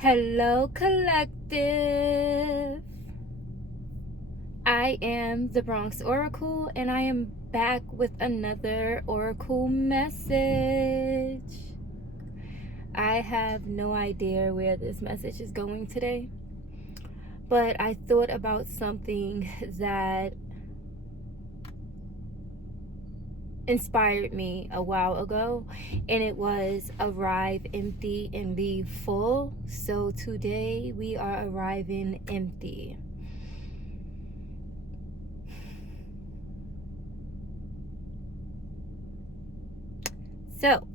Hello, collective. I am the Bronx Oracle, and I am back with another Oracle message. I have no idea where this message is going today, but I thought about something that inspired me a while ago, and it was arrive empty and leave full. So today we are arriving empty. So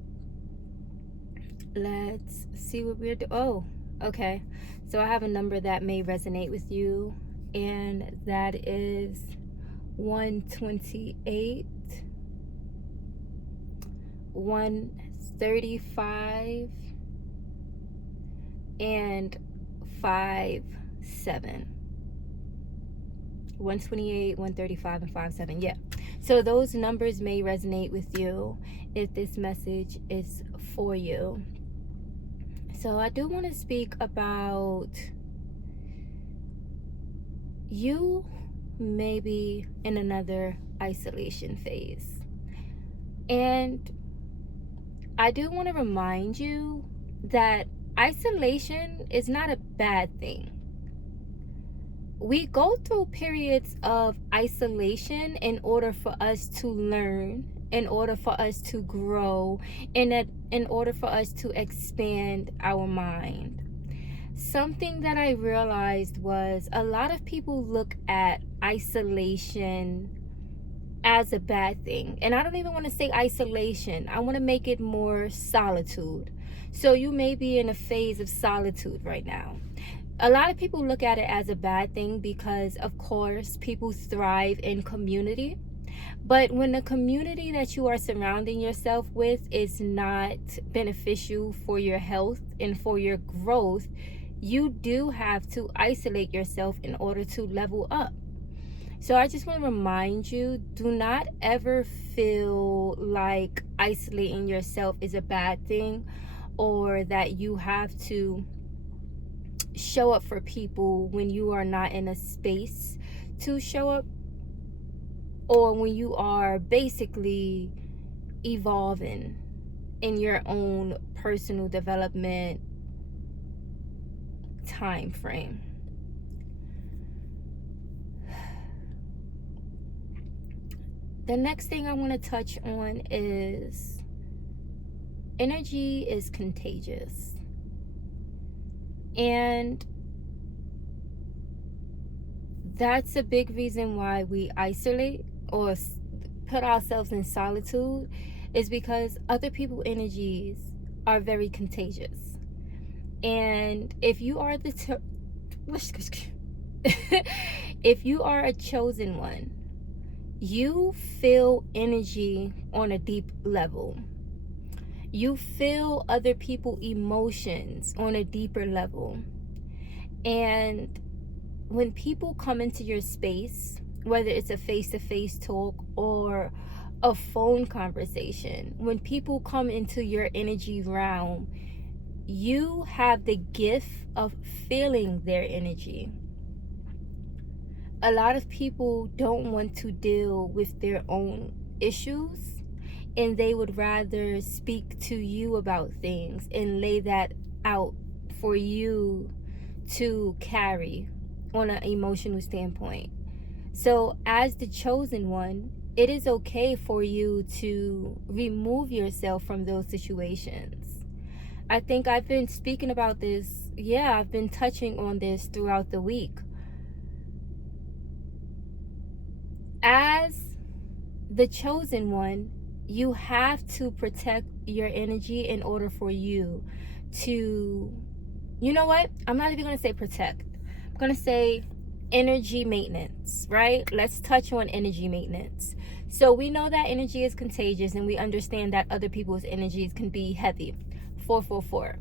let's see what we're doing. Oh, okay. So I have a number that may resonate with you, and that is 128, 135, and 57. 128, 135, and 57. Yeah. So those numbers may resonate with you if this message is for you. So I do want to speak about you maybe in another isolation phase. And I do want to remind you that isolation is not a bad thing. We go through periods of isolation in order for us to learn, in order for us to grow, in order for us to expand our mind. Something that I realized was a lot of people look at isolation as a bad thing. And I don't even want to say isolation. I want to make it more solitude. So you may be in a phase of solitude right now. A lot of people look at it as a bad thing because, of course, people thrive in community. But when the community that you are surrounding yourself with is not beneficial for your health and for your growth, you do have to isolate yourself in order to level up. So I just want to remind you, do not ever feel like isolating yourself is a bad thing, or that you have to show up for people when you are not in a space to show up, or when you are basically evolving in your own personal development time frame. The next thing I want to touch on is energy is contagious. And that's a big reason why we isolate or put ourselves in solitude, is because other people's energies are very contagious. And if you are if you are a chosen one, you feel energy on a deep level. You feel other people's emotions on a deeper level. And when people come into your space, whether it's a face-to-face talk or a phone conversation, when people come into your energy realm, you have the gift of feeling their energy. A lot of people don't want to deal with their own issues, and they would rather speak to you about things and lay that out for you to carry on an emotional standpoint. So as the chosen one, it is okay for you to remove yourself from those situations. I think I've been speaking about this. Yeah, I've been touching on this throughout the week. As the chosen one, you have to protect your energy in order for you to, you know what? I'm not even going to say protect. I'm going to say energy maintenance, right? Let's touch on energy maintenance. So we know that energy is contagious, and we understand that other people's energies can be heavy. 444.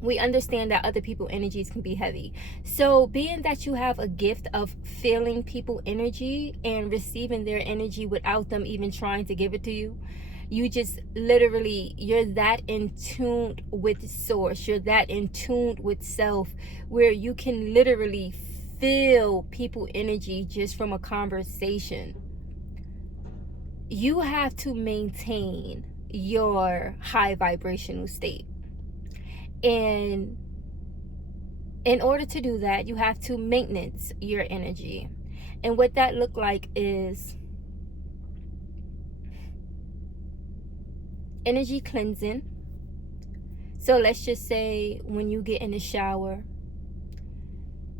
We understand that other people's energies can be heavy. So being that you have a gift of feeling people's energy and receiving their energy without them even trying to give it to you, You just literally, you're that in tune with source. You're that in tune with self, where you can literally feel people energy just from a conversation. You have to maintain your high vibrational state. And in order to do that, you have to maintenance your energy. And what that look like is energy cleansing. So let's just say when you get in the shower,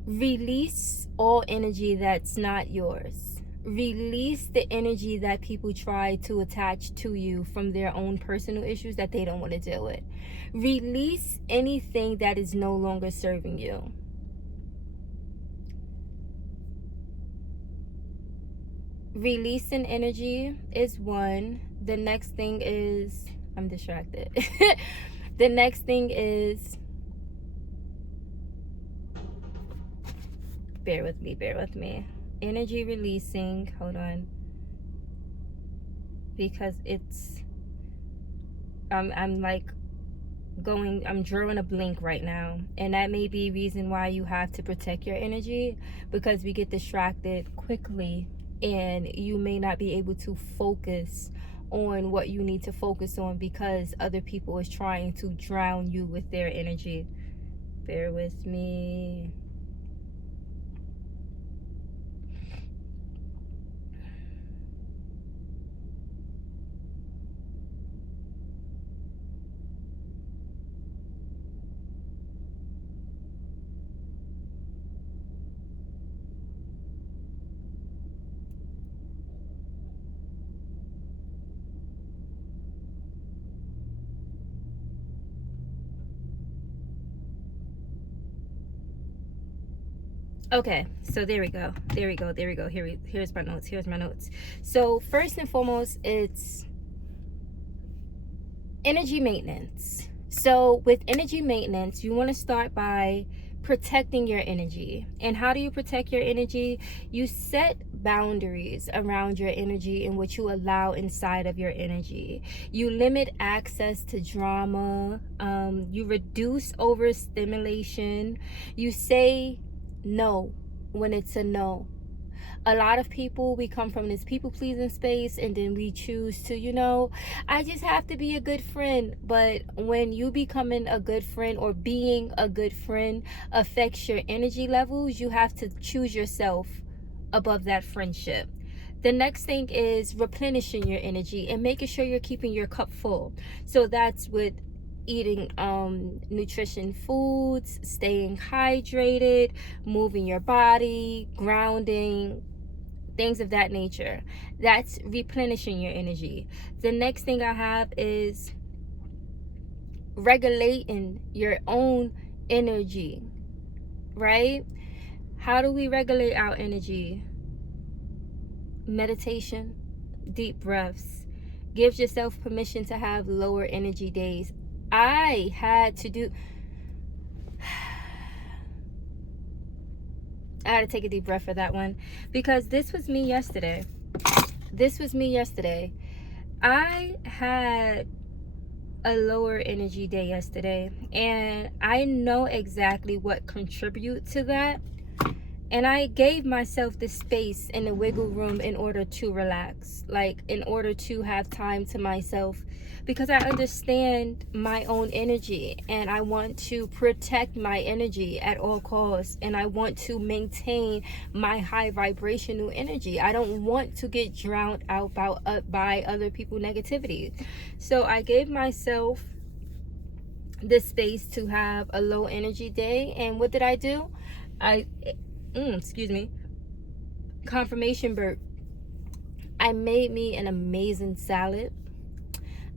release all energy that's not yours. Release the energy that people try to attach to you from their own personal issues that they don't want to deal with. Release anything that is no longer serving you. Releasing energy is one. The next thing is, I'm distracted. The next thing is, bear with me. Energy releasing, hold on. Because it's, I'm like I'm drawing a blank right now. And that may be reason why you have to protect your energy, because we get distracted quickly and you may not be able to focus on what you need to focus on because other people is trying to drown you with their energy. Bear with me. Okay, so there we go. Here's my notes. So first and foremost, it's energy maintenance. So with energy maintenance, you want to start by protecting your energy. And how do you protect your energy? You set boundaries around your energy and what you allow inside of your energy. You limit access to drama. You reduce overstimulation. You say no when it's a no. A lot of people, we come from this people pleasing space and then we choose to, I just have to be a good friend. But when you becoming a good friend or being a good friend affects your energy levels, you have to choose yourself above that friendship. The next thing is replenishing your energy and making sure you're keeping your cup full. So that's with eating nutrition foods, staying hydrated, moving your body, grounding, things of that nature. That's replenishing your energy. The next thing I have is regulating your own energy, right? How do we regulate our energy? Meditation, deep breaths, gives yourself permission to have lower energy days. I had to take a deep breath for that one, because this was me yesterday. I had a lower energy day yesterday, and I know exactly what contribute to that. And I gave myself the space and the wiggle room in order to relax, like in order to have time to myself, because I understand my own energy and I want to protect my energy at all costs, and I want to maintain my high vibrational energy. I don't want to get drowned out by other people's negativity. So I gave myself the space to have a low energy day. And what did I do? Excuse me, confirmation burp. I made me an amazing salad.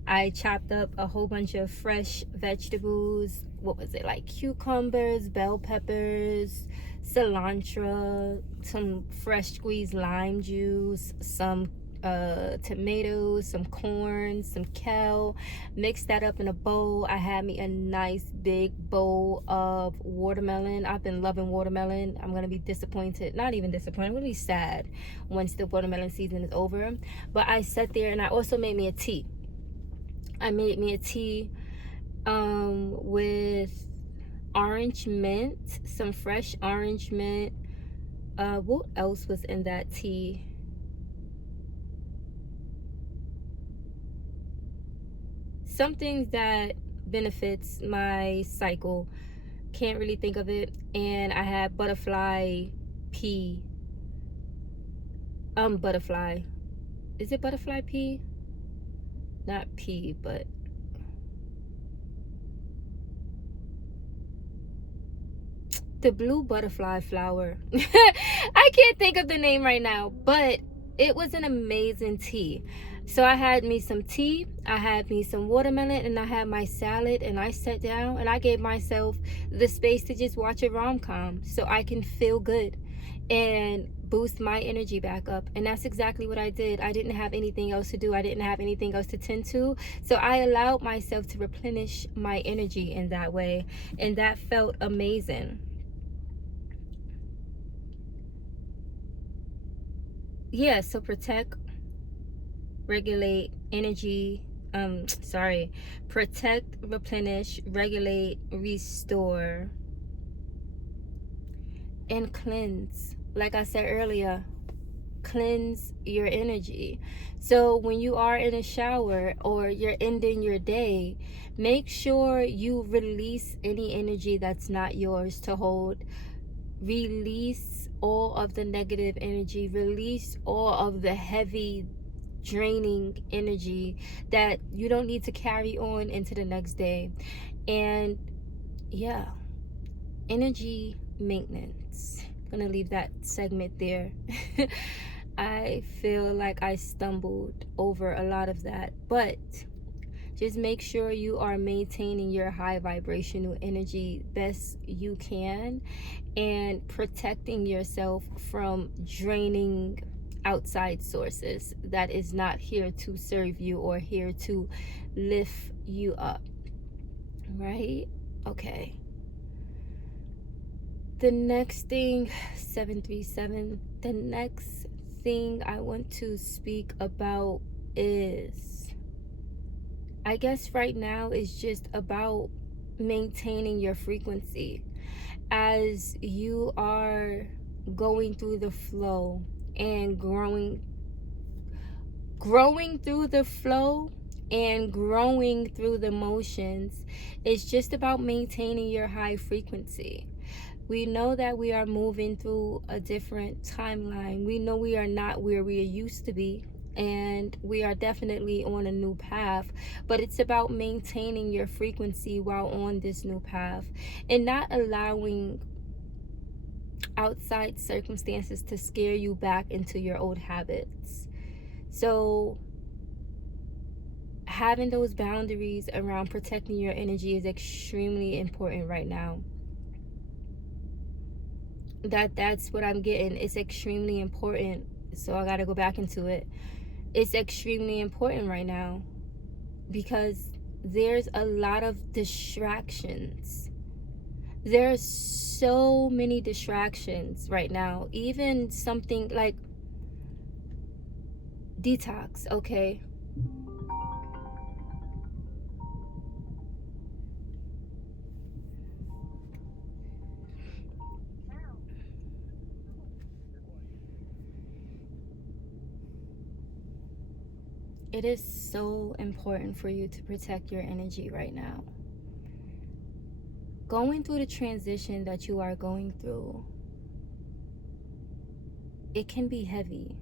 I chopped up a whole bunch of fresh vegetables. What was it, like cucumbers, bell peppers, cilantro, some fresh squeezed lime juice, some tomatoes, some corn, some kale. Mixed that up in a bowl. I had me a nice big bowl of watermelon. I've been loving watermelon. I'm gonna be disappointed, not even disappointed, I'm gonna be sad once the watermelon season is over. But I sat there and I also made me a tea. I made me a tea with orange mint, some fresh orange mint. What else was in that tea? Something that benefits my cycle. Can't really think of it. And I had butterfly pea. Butterfly. Is it butterfly pea? Not pea, but the blue butterfly flower. I can't think of the name right now, but it was an amazing tea. So I had me some tea, I had me some watermelon, and I had my salad, and I sat down and I gave myself the space to just watch a rom-com so I can feel good and boost my energy back up. And that's exactly what I did. I didn't have anything else to do. I didn't have anything else to tend to. So I allowed myself to replenish my energy in that way. And that felt amazing. Yeah, so protect, regulate energy. Protect, replenish, regulate, restore, and cleanse. Like I said earlier, cleanse your energy. So when you are in a shower or you're ending your day, make sure you release any energy that's not yours to hold. Release all of the negative energy, release all of the heavy draining energy that you don't need to carry on into the next day. And yeah, energy maintenance. I'm gonna leave that segment there. I feel like I stumbled over a lot of that, but just make sure you are maintaining your high vibrational energy best you can and protecting yourself from draining outside sources that is not here to serve you or here to lift you up. Right? Okay. The next thing, 737, the next thing I want to speak about is, I guess right now is just about maintaining your frequency as you are going through the flow and growing through the flow and growing through the motions. It's just about maintaining your high frequency. We know that we are moving through a different timeline. We know we are not where we used to be, and we are definitely on a new path, but it's about maintaining your frequency while on this new path and not allowing outside circumstances to scare you back into your old habits. So having those boundaries around protecting your energy is extremely important right now. That's what I'm getting. It's extremely important. So I got to go back into it. It's extremely important right now because there's a lot of distractions. There's so many distractions right now. Even something like detox, okay? It is so important for you to protect your energy right now. Going through the transition that you are going through, it can be heavy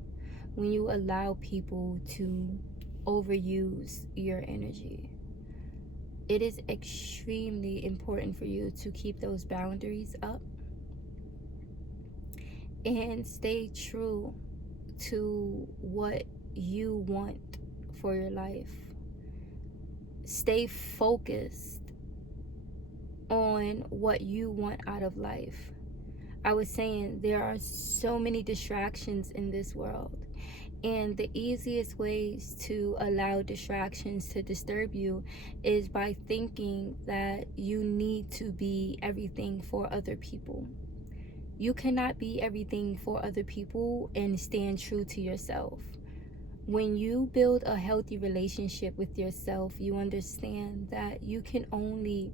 when you allow people to overuse your energy. It is extremely important for you to keep those boundaries up and stay true to what you want for your life. Stay focused on what you want out of life. I was saying there are so many distractions in this world, and the easiest ways to allow distractions to disturb you is by thinking that you need to be everything for other people. You cannot be everything for other people and stand true to yourself. when you build a healthy relationship with yourself, you understand that you can only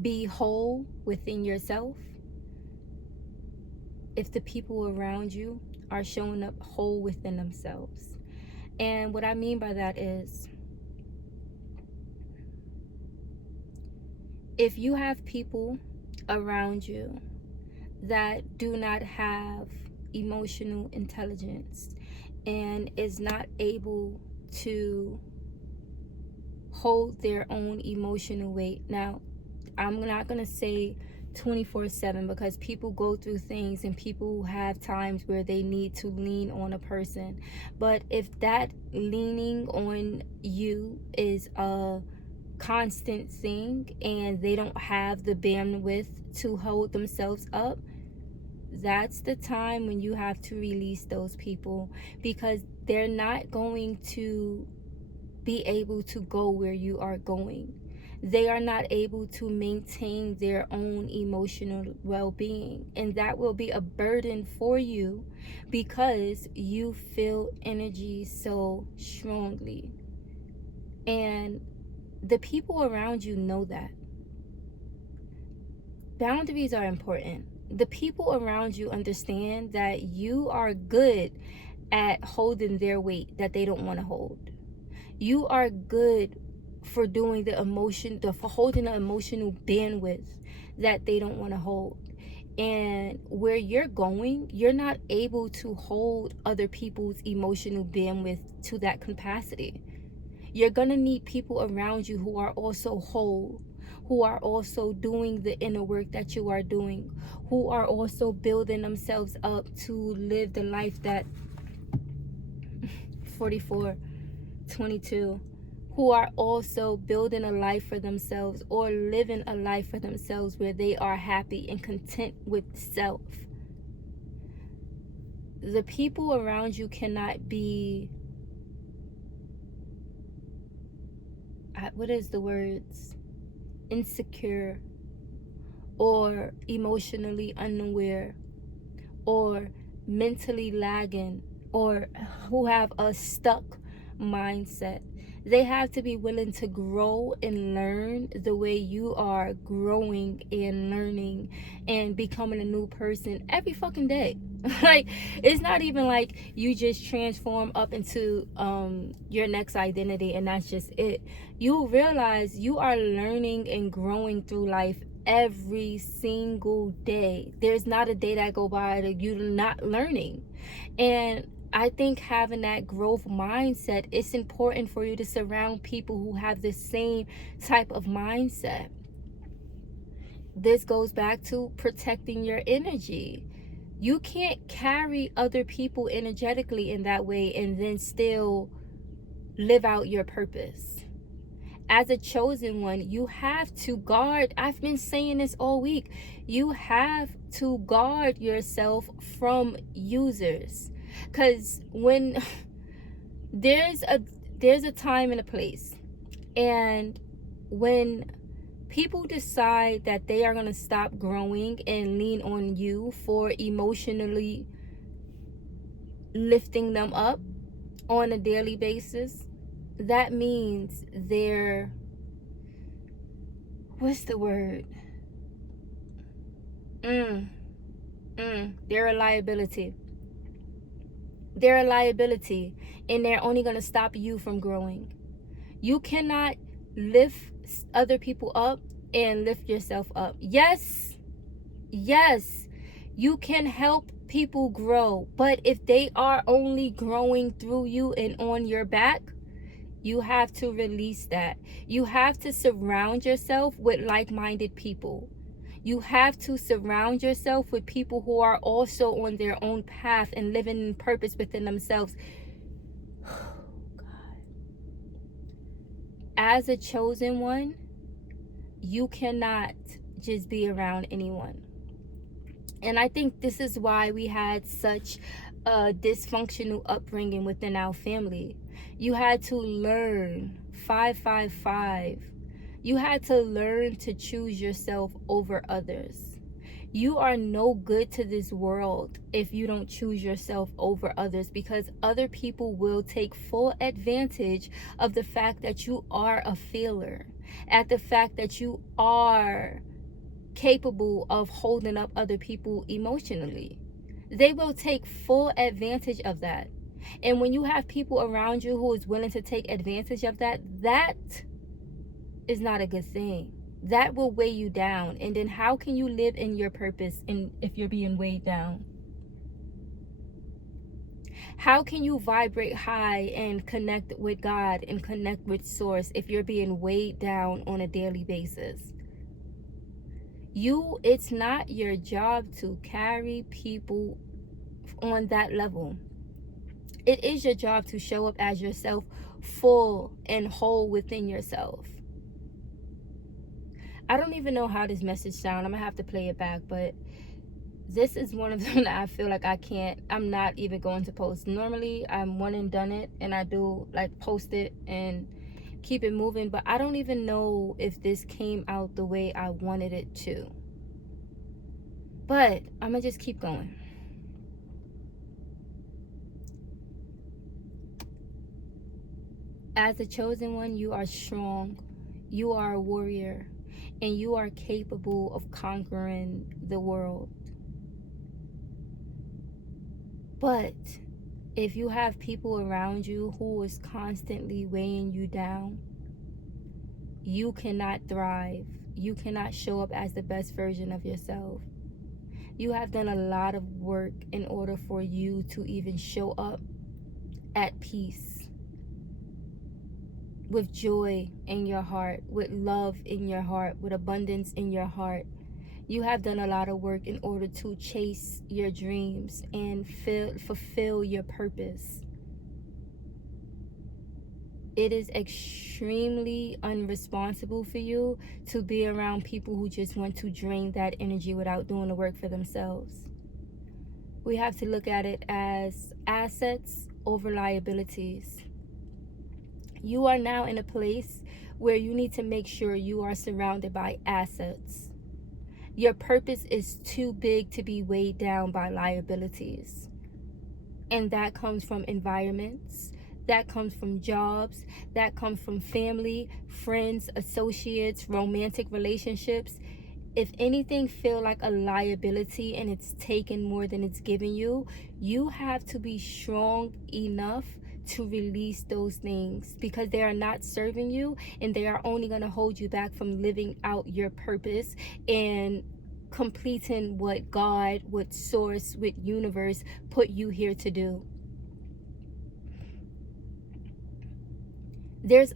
be whole within yourself if the people around you are showing up whole within themselves. And what I mean by that is, if you have people around you that do not have emotional intelligence and is not able to hold their own emotional weight. Now, I'm not going to say 24/7, because people go through things and people have times where they need to lean on a person. But if that leaning on you is a constant thing and they don't have the bandwidth to hold themselves up, that's the time when you have to release those people, because they're not going to be able to go where you are going. They are not able to maintain their own emotional well-being, and that will be a burden for you because you feel energy so strongly. And the people around you know that. Boundaries are important. The people around you understand that you are good at holding their weight that they don't want to hold. You are good for doing for holding the emotional bandwidth that they don't want to hold. And where you're going, you're not able to hold other people's emotional bandwidth to that capacity. You're going to need people around you who are also whole, who are also doing the inner work that you are doing, who are also building themselves up to live the life that 4422, who are also building a life for themselves or living a life for themselves where they are happy and content with self. The people around you cannot be, what is the words, insecure or emotionally unaware or mentally lagging or who have a stuck mindset. They have to be willing to grow and learn the way you are growing and learning and becoming a new person every fucking day. Like, it's not even like you just transform up into your next identity and that's just it. You realize you are learning and growing through life every single day. There's not a day that go by that you're not learning. And I think having that growth mindset, it's important for you to surround people who have the same type of mindset. This goes back to protecting your energy. You can't carry other people energetically in that way and then still live out your purpose. As a chosen one, you have to guard. I've been saying this all week. You have to guard yourself from users. Because when there's a time and a place, and when people decide that they are going to stop growing and lean on you for emotionally lifting them up on a daily basis, that means they're, what's the word? They're a liability. They're a liability, and they're only going to stop you from growing. You cannot lift other people up and lift yourself up. Yes, you can help people grow, but if they are only growing through you and on your back, you have to release that. You have to surround yourself with like-minded people. You have to surround yourself with people who are also on their own path and living in purpose within themselves. God. As a chosen one, you cannot just be around anyone. And I think this is why we had such a dysfunctional upbringing within our family. You had to learn 555. You had to learn to choose yourself over others. You are no good to this world if you don't choose yourself over others, because other people will take full advantage of the fact that you are a feeler, at the fact that you are capable of holding up other people emotionally. They will take full advantage of that. And when you have people around you who is willing to take advantage of that, that is not a good thing. That will weigh you down. And then how can you live in your purpose if you're being weighed down? How can you vibrate high and connect with God and connect with Source if you're being weighed down on a daily basis? It's not your job to carry people on that level. It is your job to show up as yourself, full and whole within yourself. I don't even know how this message sounds. I'm gonna have to play it back, but this is one of them that I feel like I'm not even going to post. Normally I'm one and done it, and I do like post it and keep it moving, but I don't even know if this came out the way I wanted it to. But I'm gonna just keep going. As a chosen one, you are strong, you are a warrior, and you are capable of conquering the world. But if you have people around you who is constantly weighing you down, you cannot thrive. You cannot show up as the best version of yourself. You have done a lot of work in order for you to even show up at peace, with joy in your heart, with love in your heart, with abundance in your heart. You have done a lot of work in order to chase your dreams and fulfill your purpose. It is extremely unresponsible for you to be around people who just want to drain that energy without doing the work for themselves. We have to look at it as assets over liabilities. You are now in a place where you need to make sure you are surrounded by assets. Your purpose is too big to be weighed down by liabilities. And that comes from environments, that comes from jobs, that comes from family, friends, associates, romantic relationships. If anything feel like a liability and it's taken more than it's given you, you have to be strong enough to release those things, because they are not serving you and they are only going to hold you back from living out your purpose and completing what God, what Source, what universe put you here to do. There is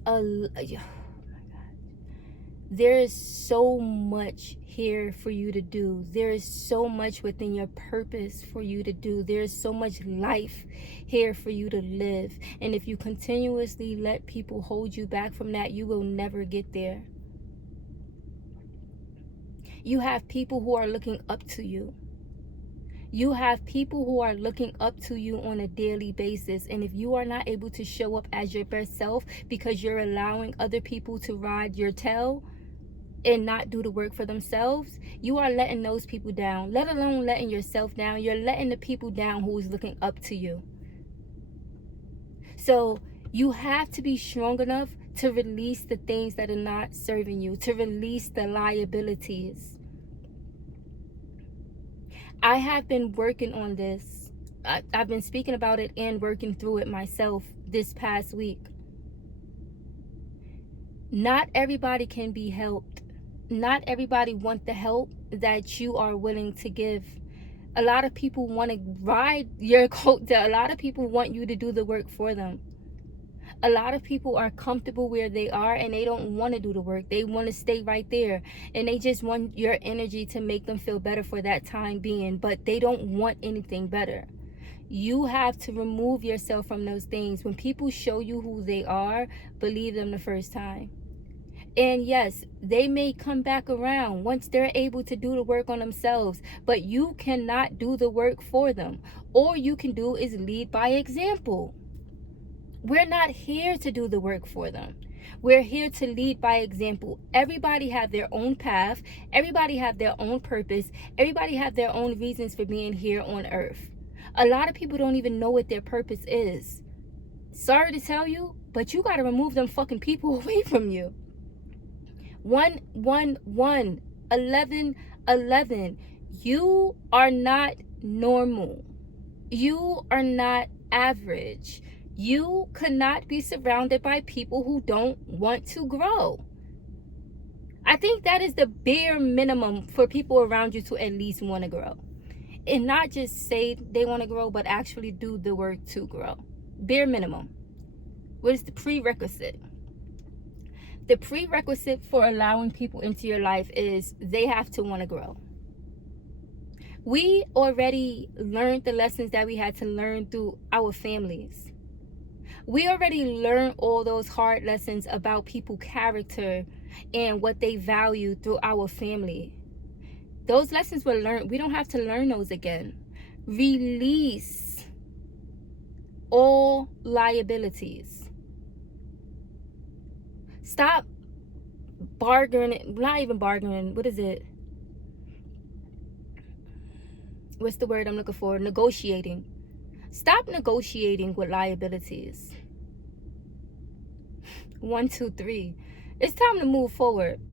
so much here for you to do. There is so much within your purpose for you to do. There is so much life here for you to live. And if you continuously let people hold you back from that, you will never get there. You have people who are looking up to you. You have people who are looking up to you on a daily basis. And if you are not able to show up as your best self because you're allowing other people to ride your tail and not do the work for themselves, you are letting those people down. Let alone letting yourself down, you're letting the people down who is looking up to you. So you have to be strong enough to release the things that are not serving you, to release the liabilities. I have been working on this. I've been speaking about it and working through it myself this past week. Not everybody can be helped. Not everybody wants the help that you are willing to give. A lot of people want to ride your coattail. A lot of people want you to do the work for them. A lot of people are comfortable where they are and they don't want to do the work. They want to stay right there, and they just want your energy to make them feel better for that time being, but they don't want anything better. You have to remove yourself from those things. When people show you who they are, believe them the first time. And yes, they may come back around once they're able to do the work on themselves, but you cannot do the work for them. All you can do is lead by example. We're not here to do the work for them. We're here to lead by example. Everybody have their own path. Everybody have their own purpose. Everybody have their own reasons for being here on earth. A lot of people don't even know what their purpose is. Sorry to tell you, but you got to remove them fucking people away from you. 111 11. You are not normal. You are not average. You could not be surrounded by people who don't want to grow. I think that is the bare minimum for people around you to at least want to grow. And not just say they want to grow, but actually do the work to grow. Bare minimum. What is the prerequisite? The prerequisite for allowing people into your life is they have to want to grow. We already learned the lessons that we had to learn through our families. We already learned all those hard lessons about people's character and what they value through our family. Those lessons were learned. We don't have to learn those again. Release all liabilities. Stop bargaining, not even bargaining, what is it? What's the word I'm looking for? Negotiating. Stop negotiating with liabilities. 1, 2, 3. It's time to move forward.